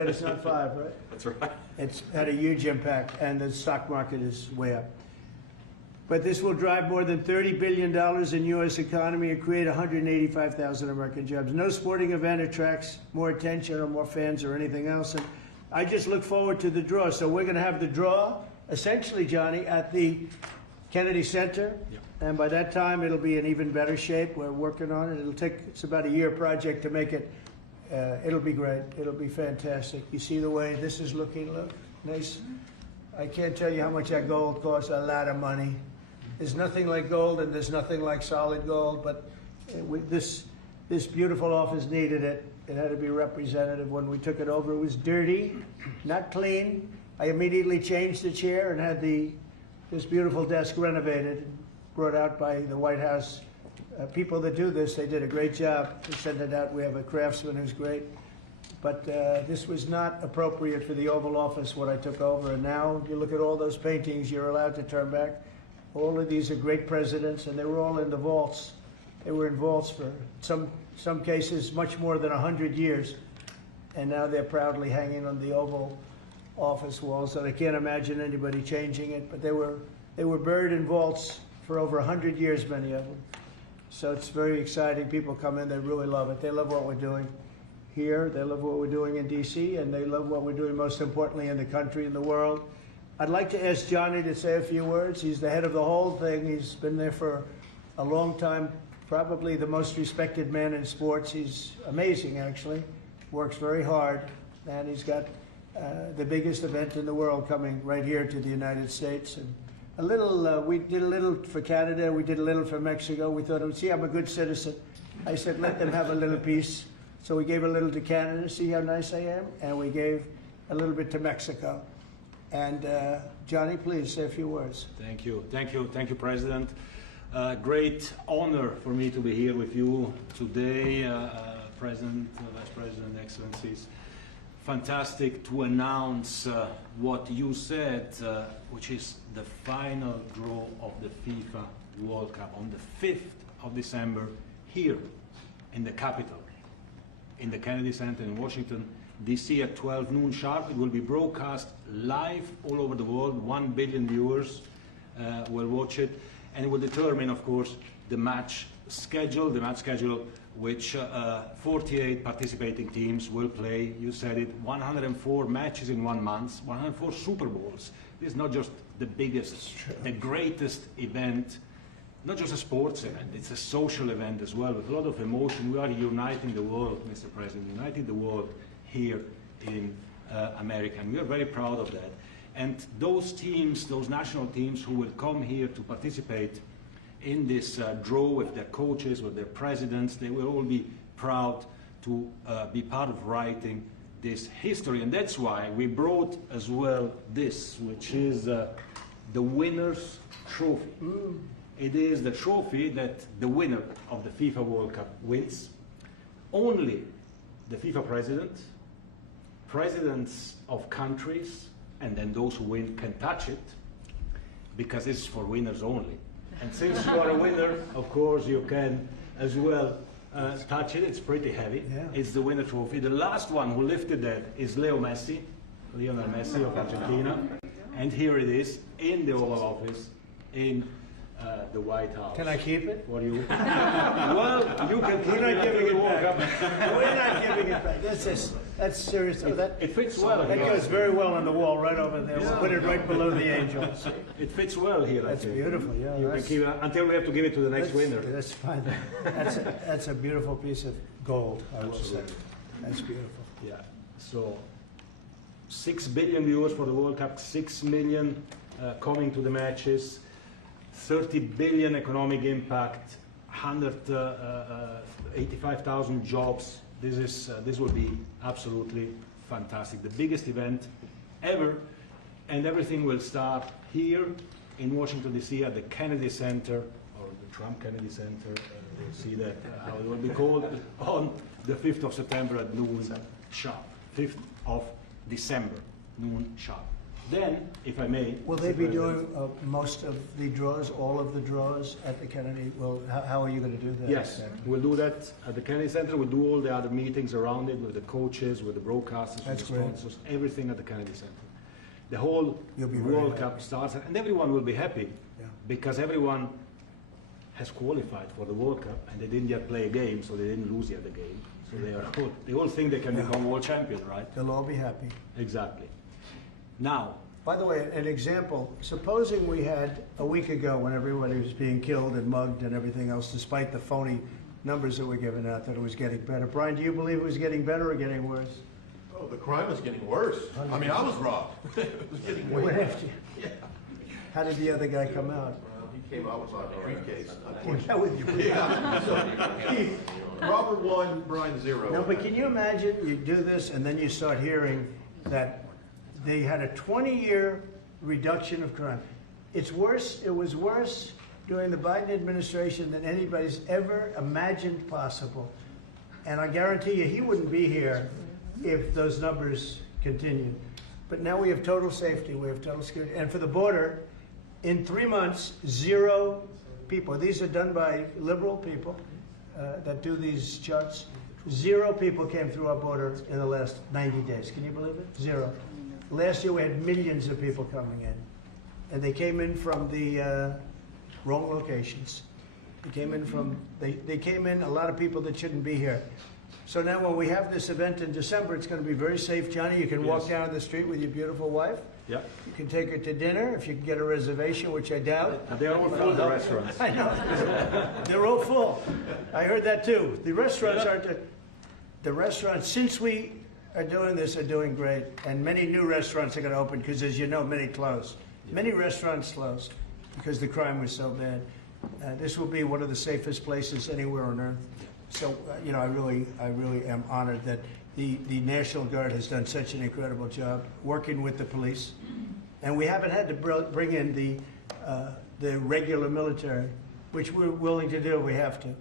It's not 5, right? That's right. It's had a huge impact, and the stock market is way up. But this will drive more than $30 billion in U.S. economy and create 185,000 American jobs. No sporting event attracts more attention or more fans or anything else. And I just look forward to the draw. So we're going to have the draw, essentially, Johnny, at the Kennedy Center. Yep. And by that time, it'll be in even better shape. We're working on it. It's about a year project to make it. It'll be great. It'll be fantastic. You see the way this is looking? Look, nice. I can't tell you how much that gold costs. A lot of money. There's nothing like gold, and there's nothing like solid gold. But this beautiful office needed it. It had to be representative. When we took it over, it was dirty, not clean. I immediately changed the chair and had this beautiful desk renovated, brought out by the White House. People that do this, they did a great job to send it out. We have a craftsman who's great. But this was not appropriate for the Oval Office when I took over. And now you look at all those paintings you're allowed to turn back. All of these are great presidents, and they were all in the vaults. They were in vaults for some cases much more than 100 years. And now they're proudly hanging on the Oval Office walls. And I can't imagine anybody changing it. But they were buried in vaults for over 100 years, many of them. So it's very exciting. People come in, they really love it. They love what we're doing here. They love what we're doing in D.C., and they love what we're doing, most importantly, in the country and the world. I'd like to ask Johnny to say a few words. He's the head of the whole thing. He's been there for a long time, probably the most respected man in sports. He's amazing, actually. Works very hard, and he's got the biggest event in the world coming right here to the United States. And we did a little for Canada, we did a little for Mexico. We thought, see, I'm a good citizen. I said, let them have a little piece. So we gave a little to Canada, see how nice I am? And we gave a little bit to Mexico. And Johnny, please say a few words. Thank you, President. Great honor for me to be here with you today, President, Vice President, Excellencies. Fantastic to announce what you said, which is the final draw of the FIFA World Cup on the 5th of December here in the capital, in the Kennedy Center in Washington, D.C. at 12 noon sharp. It will be broadcast live all over the world. 1 billion viewers will watch it, and it will determine, of course, the match schedule, which 48 participating teams will play. You said it, 104 matches in 1 month, 104 Super Bowls. This is not just the biggest, the greatest event, not just a sports event, it's a social event as well, with a lot of emotion. We are uniting the world, Mr. President, uniting the world here in America, and we are very proud of that. And those teams, those national teams who will come here to participate in this draw with their coaches, with their presidents, they will all be proud to be part of writing this history. And that's why we brought as well this, which is the winner's trophy. It is the trophy that the winner of the FIFA World Cup wins. Only the FIFA president, presidents of countries, and then those who win can touch it, because it's for winners only. And since you are a winner, of course, you can as well touch it. It's pretty heavy. Yeah. It's the winner trophy. The last one who lifted that is Lionel Messi of Argentina. And here it is in the Oval Office in the White House. Can I keep it? What do you? Well, you can. We're not giving it back. We're not giving it back. That's serious. It fits well. That goes very well on the wall right over there. We'll put it right below the angels. It fits well here. That's beautiful. Yeah. You can keep it until we have to give it to the next winner. That's fine. That's a beautiful piece of gold, I will say. That's beautiful. Yeah. So 6 billion viewers for the World Cup, 6 million coming to the matches, 30 billion economic impact, 185,000 jobs. This will be absolutely fantastic. The biggest event ever, and everything will start here in Washington, D.C. at the Kennedy Center, or the Trump Kennedy Center. We'll see that, how it will be called, on the 5th of September at noon sharp. 5th of December, noon sharp. Then, if I may... Will Mr. they be President, doing most of the draws, all of the draws at the Kennedy? Well, how are you going to do that? Yes, exactly? we'll do that at the Kennedy Center. We'll do all the other meetings around it with the coaches, with the broadcasters, with That's the great. sponsors, everything at the Kennedy Center. The whole You'll be very World happy. Cup starts, and everyone will be happy Yeah. because everyone has qualified for the World Cup, and they didn't yet play a game, so they didn't lose yet the game. So they all think they can Yeah. become world champion, right? They'll all be happy. Exactly. Now, By the way, an example, supposing we had a week ago when everybody was being killed and mugged and everything else, despite the phony numbers that were given out, that it was getting better. Brian, do you believe it was getting better or getting worse? Oh, the crime was getting worse. I mean, I was robbed. It was getting way What worse. after you? How did the other guy come out? Well, he came out with my briefcase. Yeah, with your- Yeah, so, Robert 1, Brian 0. No, but can you imagine, you do this and then you start hearing that they had a 20-year reduction of crime. It's worse, it was worse during the Biden administration than anybody's ever imagined possible. And I guarantee you, he wouldn't be here if those numbers continued. But now we have total safety, we have total security. And for the border, in 3 months, 0 people. These are done by liberal people that do these charts. 0 people came through our border in the last 90 days. Can you believe it? 0. Last year we had millions of people coming in. And they came in from the wrong locations. They came in from, they came in, a lot of people that shouldn't be here. So now when we have this event in December, it's going to be very safe. Johnny, you can walk Yes. down the street with your beautiful wife. yeah, You can take her to dinner if you can get a reservation, which I doubt. they're all full, the restaurants. I know. They're all full. I heard that too. The restaurants aren't, the restaurants, since we are doing this, are doing great. And many new restaurants are going to open because, as you know, many closed. Many restaurants closed because the crime was so bad. This will be one of the safest places anywhere on earth. So, you know, I really am honored that the National Guard has done such an incredible job working with the police. And we haven't had to bring in the regular military, which we're willing to do if we have to.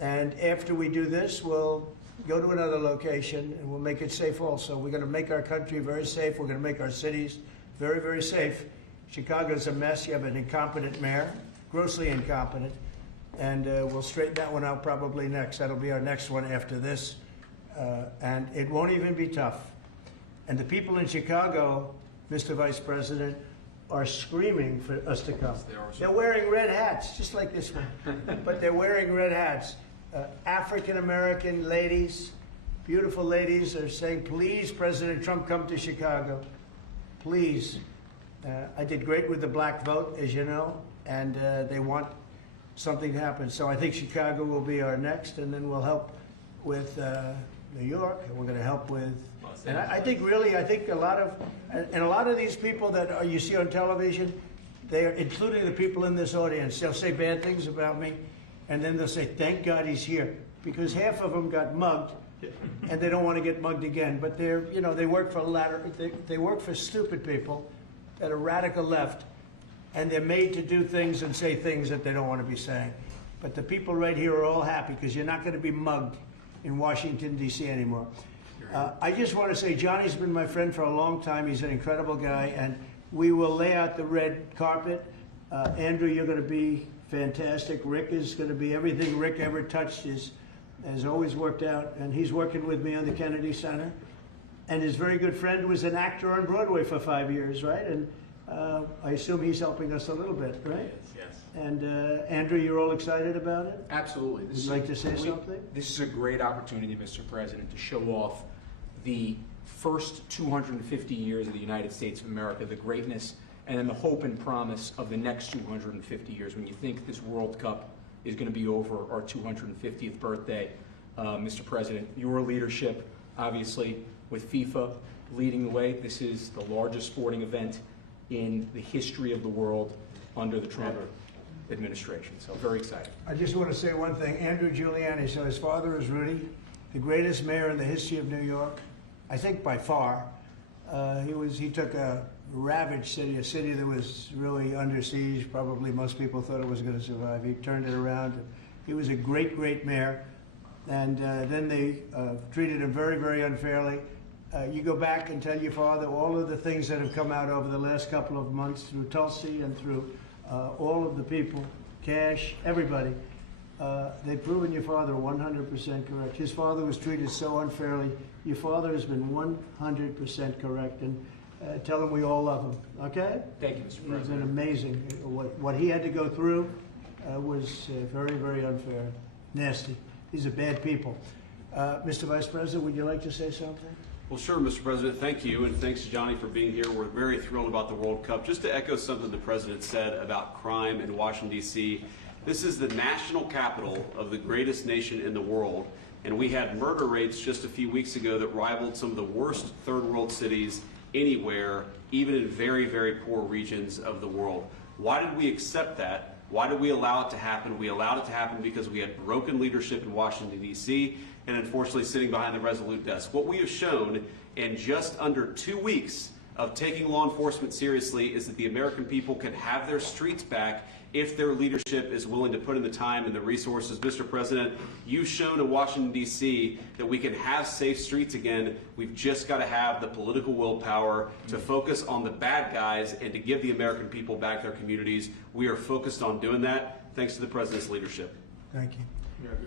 And after we do this, we'll go to another location and we'll make it safe also. We're going to make our country very safe. We're going to make our cities very, very safe. Chicago's a mess. You have an incompetent mayor, grossly incompetent. And we'll straighten that one out probably next. That'll be our next one after this. And it won't even be tough. And the people in Chicago, Mr. Vice President, are screaming for us to come. They're wearing red hats, just like this one. But they're wearing red hats. African-American ladies, beautiful ladies, are saying, please, President Trump, come to Chicago. Please. I did great with the black vote, as you know, and they want something to happen. So I think Chicago will be our next, and then we'll help with New York, and we're going to help with, and I think really, I think a lot of these people that you see on television, they are, including the people in this audience, they'll say bad things about me, and then they'll say, thank God he's here, because half of them got mugged, and they don't want to get mugged again. But they're, you know, they work for they work for stupid people that are radical left, and they're made to do things and say things that they don't want to be saying. But the people right here are all happy because you're not going to be mugged in Washington, D.C. anymore. I just want to say Johnny's been my friend for a long time. He's an incredible guy, and we will lay out the red carpet. Andrew, you're going to be fantastic. Rick is going to be everything Rick ever touched has always worked out, and he's working with me on the Kennedy Center. And his very good friend was an actor on Broadway for 5 years, right? And I assume he's helping us a little bit, right? Yes. And Andrew, you're all excited about it? Absolutely. Would you like to say something? This is a great opportunity, Mr. President, to show off the first 250 years of the United States of America, the greatness, and then the hope and promise of the next 250 years. When you think this World Cup is going to be over our 250th birthday, Mr. President, your leadership, obviously, with FIFA leading the way, this is the largest sporting event in the history of the world under the Trump administration. So very excited. I just want to say one thing. Andrew Giuliani, so his father is Rudy, the greatest mayor in the history of New York, I think by far. He took a ravaged city, a city that was really under siege. Probably most people thought it was going to survive. He turned it around. He was a great, great mayor. And then they treated him very, very unfairly. You go back and tell your father all of the things that have come out over the last couple of months through Tulsi and through all of the people, Cash, everybody. They've proven your father 100% correct. His father was treated so unfairly. Your father has been 100% correct, and tell him we all love him, okay? Thank you, Mr. It's been President. amazing. What he had to go through was very, very unfair, nasty. These are bad people. Mr. Vice President, would you like to say something? Well, sure, Mr. President, thank you, and thanks to Johnny for being here. We're very thrilled about the World Cup. Just to echo something the President said about crime in Washington, D.C., this is the national capital of the greatest nation in the world, and we had murder rates just a few weeks ago that rivaled some of the worst third world cities anywhere, even in very, very poor regions of the world. Why did we accept that? Why did we allow it to happen? We allowed it to happen because we had broken leadership in Washington, D.C., and unfortunately sitting behind the resolute desk. What we have shown in just under 2 weeks of taking law enforcement seriously is that the American people can have their streets back if their leadership is willing to put in the time and the resources. Mr. President, you've shown in Washington, D.C. that we can have safe streets again. We've just got to have the political willpower to focus on the bad guys and to give the American people back their communities. We are focused on doing that, thanks to the President's leadership. Thank you.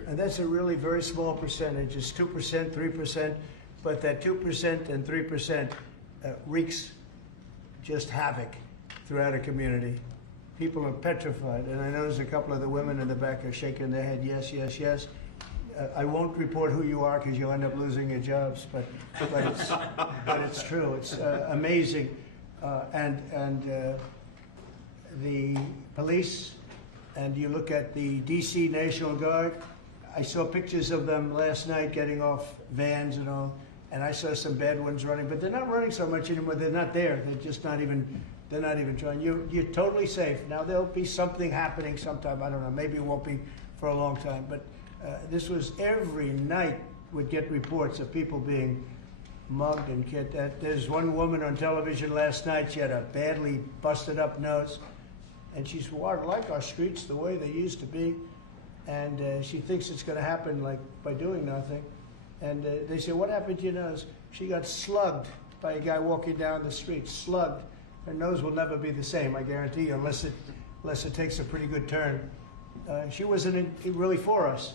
And that's a really very small percentage. It's 2%, 3%, but that 2% and 3% wreaks just havoc throughout a community. People are petrified, and I notice a couple of the women in the back are shaking their head, yes, yes, yes. I won't report who you are because you'll end up losing your jobs, but it's true. It's amazing, and the police. And you look at the D.C. National Guard, I saw pictures of them last night getting off vans and all, and I saw some bad ones running, but they're not running so much anymore. They're not there. They're just not even, they're not even trying. You're totally safe. Now, there'll be something happening sometime. I don't know. Maybe it won't be for a long time, but this was every night would get reports of people being mugged and kidnapped. There's one woman on television last night. She had a badly busted up nose. And she's, well, I like our streets the way they used to be. And she thinks it's going to happen like by doing nothing. And they say, what happened to your nose? She got slugged by a guy walking down the street, slugged. Her nose will never be the same, I guarantee you, unless it takes a pretty good turn. She wasn't really for us.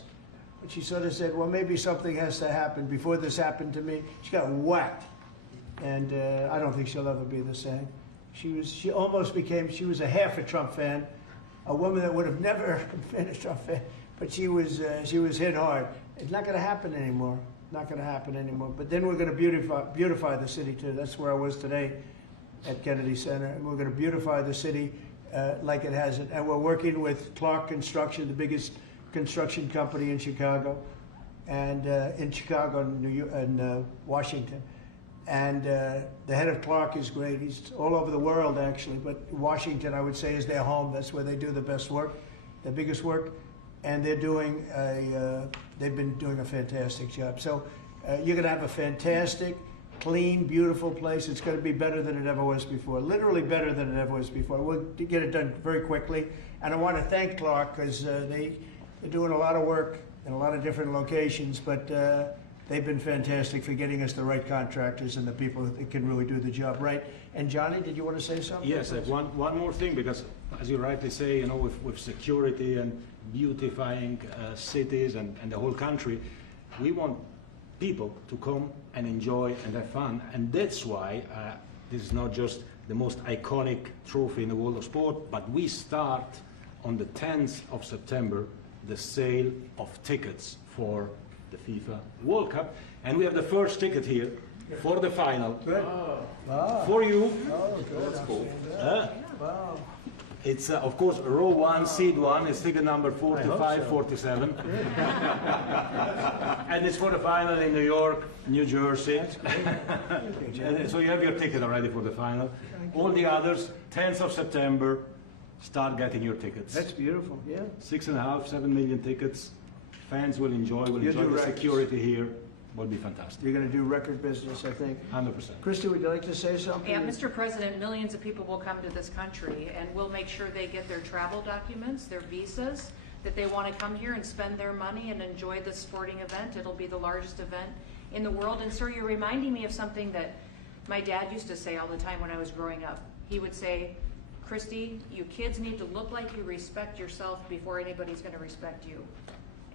But she sort of said, well, maybe something has to happen. Before this happened to me, she got whacked. And I don't think she'll ever be the same. She almost became, she was a half a Trump fan, a woman that would have never been a Trump fan, but she was hit hard. It's not going to happen anymore. Not going to happen anymore. But then we're going to beautify the city too. That's where I was today at Kennedy Center, and we're going to beautify the city like it has it. And we're working with Clark Construction, the biggest construction company in Chicago, and in Washington. And the head of Clark is great. He's all over the world, actually, but Washington, I would say, is their home. That's where they do the best work, the biggest work, and they've been doing a fantastic job. So you're going to have a fantastic, clean, beautiful place. It's going to be better than it ever was before, literally better than it ever was before. We'll get it done very quickly. And I want to thank Clark because they're doing a lot of work in a lot of different locations, but they've been fantastic for getting us the right contractors and the people that can really do the job right. And Johnny, did you want to say something? Yes, I have one more thing, because as you rightly say, you know, with security and beautifying cities and the whole country, we want people to come and enjoy and have fun. And that's why this is not just the most iconic trophy in the world of sport, but we start on the 10th of September the sale of tickets for the FIFA World Cup, and we have the first ticket here for the final. Good. For you. Oh, good. That's cool. Wow. It's of course row 1, seat 1. It's ticket number I hope 4547, and it's for the final in New York, New Jersey. And so you have your ticket already for the final. All the others, 10th of September, start getting your tickets. That's beautiful, yeah. 6.5, 7 million tickets. Fans will enjoy You'll the do records. security here. Will be fantastic. You're going to do record business, I think. 100%. Christy, would you like to say something? Yeah, Mr. President, millions of people will come to this country, and we'll make sure they get their travel documents, their visas, that they want to come here and spend their money and enjoy the sporting event. It'll be the largest event in the world. And sir, you're reminding me of something that my dad used to say all the time when I was growing up. He would say, Christy, you kids need to look like you respect yourself before anybody's going to respect you.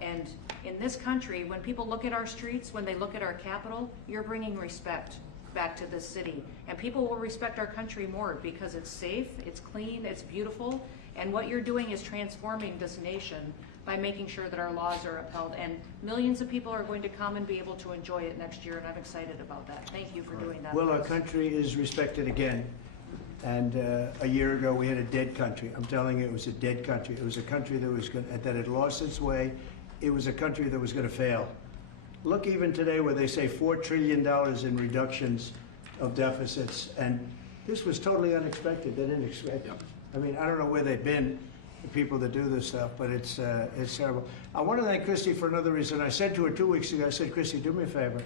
And in this country, when people look at our streets, when they look at our capital, you're bringing respect back to this city. And people will respect our country more because it's safe, it's clean, it's beautiful. And what you're doing is transforming this nation by making sure that our laws are upheld. And millions of people are going to come and be able to enjoy it next year, and I'm excited about that. Thank you for doing that. Well, our country is respected again. And a year ago, we had a dead country. I'm telling you, it was a dead country. It was a country that had lost its way. It was a country that was going to fail. Look, even today, where they say $4 trillion in reductions of deficits, and this was totally unexpected. They didn't expect it. I mean, I don't know where they've been, the people that do this stuff, but it's terrible. I want to thank Christy for another reason. I said to her 2 weeks ago, I said, Christy, do me a favor.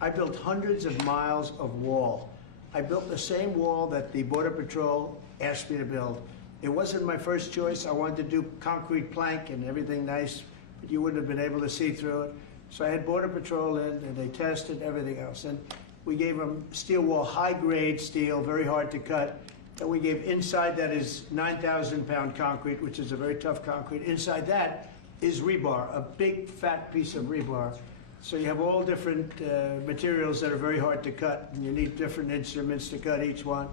I built hundreds of miles of wall. I built the same wall that the Border Patrol asked me to build. It wasn't my first choice. I wanted to do concrete plank and everything nice, but you wouldn't have been able to see through it. So I had Border Patrol in, and they tested everything else. And we gave them steel wall, high-grade steel, very hard to cut. And we gave inside that is 9,000-pound concrete, which is a very tough concrete. Inside that is rebar, a big, fat piece of rebar. So you have all different materials that are very hard to cut, and you need different instruments to cut each one.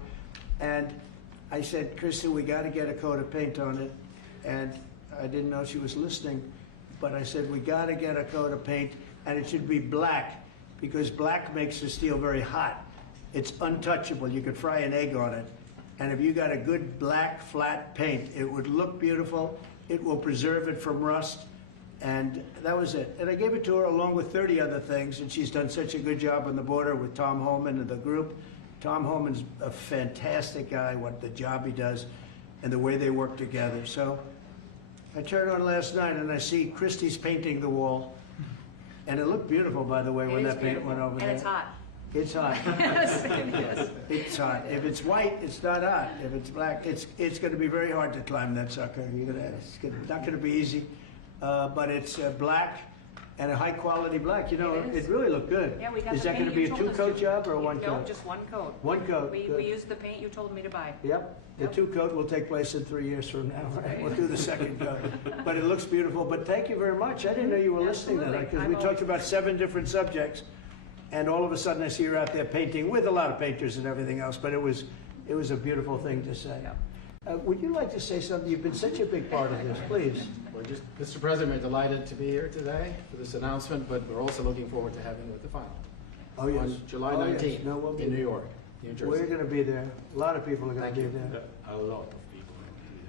And I said, Kristen, we got to get a coat of paint on it. And I didn't know she was listening, but I said, we got to get a coat of paint, and it should be black, because black makes the steel very hot. It's untouchable. You could fry an egg on it. And if you got a good black, flat paint, it would look beautiful. It will preserve it from rust. And that was it. And I gave it to her along with 30 other things, and she's done such a good job on the border with Tom Holman and the group. Tom Holman's a fantastic guy, what the job he does and the way they work together. So I turned on last night and I see Christie's painting the wall. And it looked beautiful, by the way, when that paint went over there. And it's hot. It's hot. Yes, it is. It's hot. If it's white, it's not hot. If it's black, it's going to be very hard to climb that sucker. It's not going to be easy. But it's black and a high quality black. You know, it really looked good. Yeah, we got Is the that going paint to be you a told us two-coat to. job or a one No, coat? just one coat. One coat. We Good. used the paint you told me to buy. Yep. The Yep. two-coat will take place in 3 years from now. right. We'll do the second coat. But it looks beautiful. But thank you very much. I didn't know you were listening to that, Absolutely. because we I'm talked about 7 different subjects, and all of a sudden I see her out there painting with a lot of painters and everything else. But it was a beautiful thing to say. Yep. Would you like to say something? You've been such a big part of this. Please. Well, just, Mr. President, we're delighted to be here today for this announcement, but we're also looking forward to having you at the final. Oh, yes. On July Oh, yes. 19th No, we'll be in New there. York, New Jersey. We're going to be there. A lot of people are going Thank to be you. there. A lot of people.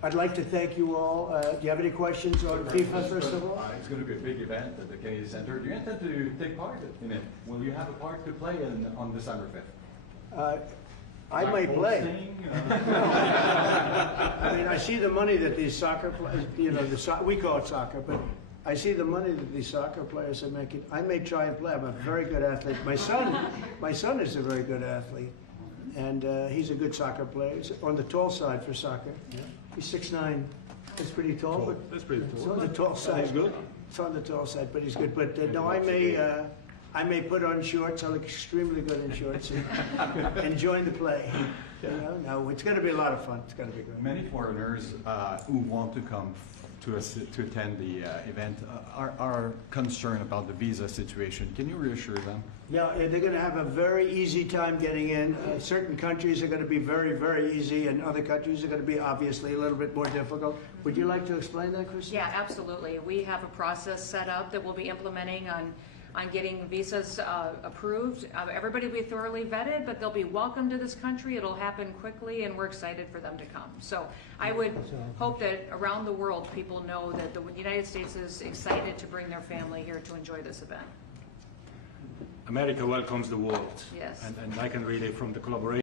I'd like to thank you all. Do you have any questions on FIFA, first of all? It's going to be a big event at the Kennedy Center. Do you intend to take part in it? Will you have a part to play on December 5th? I may play. I mean, I see the money that these soccer players, you know, we call it soccer, but I see the money that these soccer players are making. I may try and play. I'm a very good athlete. My son is a very good athlete, and he's a good soccer player. He's on the tall side for soccer. He's 6'9". That's pretty tall. But That's pretty it's cool. on the tall side. He's good. It's on the tall side, but he's good. But no, I may put on shorts. I look extremely good in shorts and join the play. You know, no, it's going to be a lot of fun. It's going to be good. Many foreigners who want to come to attend the event are concerned about the visa situation. Can you reassure them? Yeah, they're going to have a very easy time getting in. Certain countries are going to be very, very easy, and other countries are going to be obviously a little bit more difficult. Would you like to explain that, Kristen? Yeah, absolutely. We have a process set up that we'll be implementing on getting visas approved. Everybody will be thoroughly vetted, but they'll be welcome to this country. It'll happen quickly, and we're excited for them to come. So I would hope that around the world people know that the United States is excited to bring their family here to enjoy this event. America welcomes the world. Yes. And I can relay from the collaboration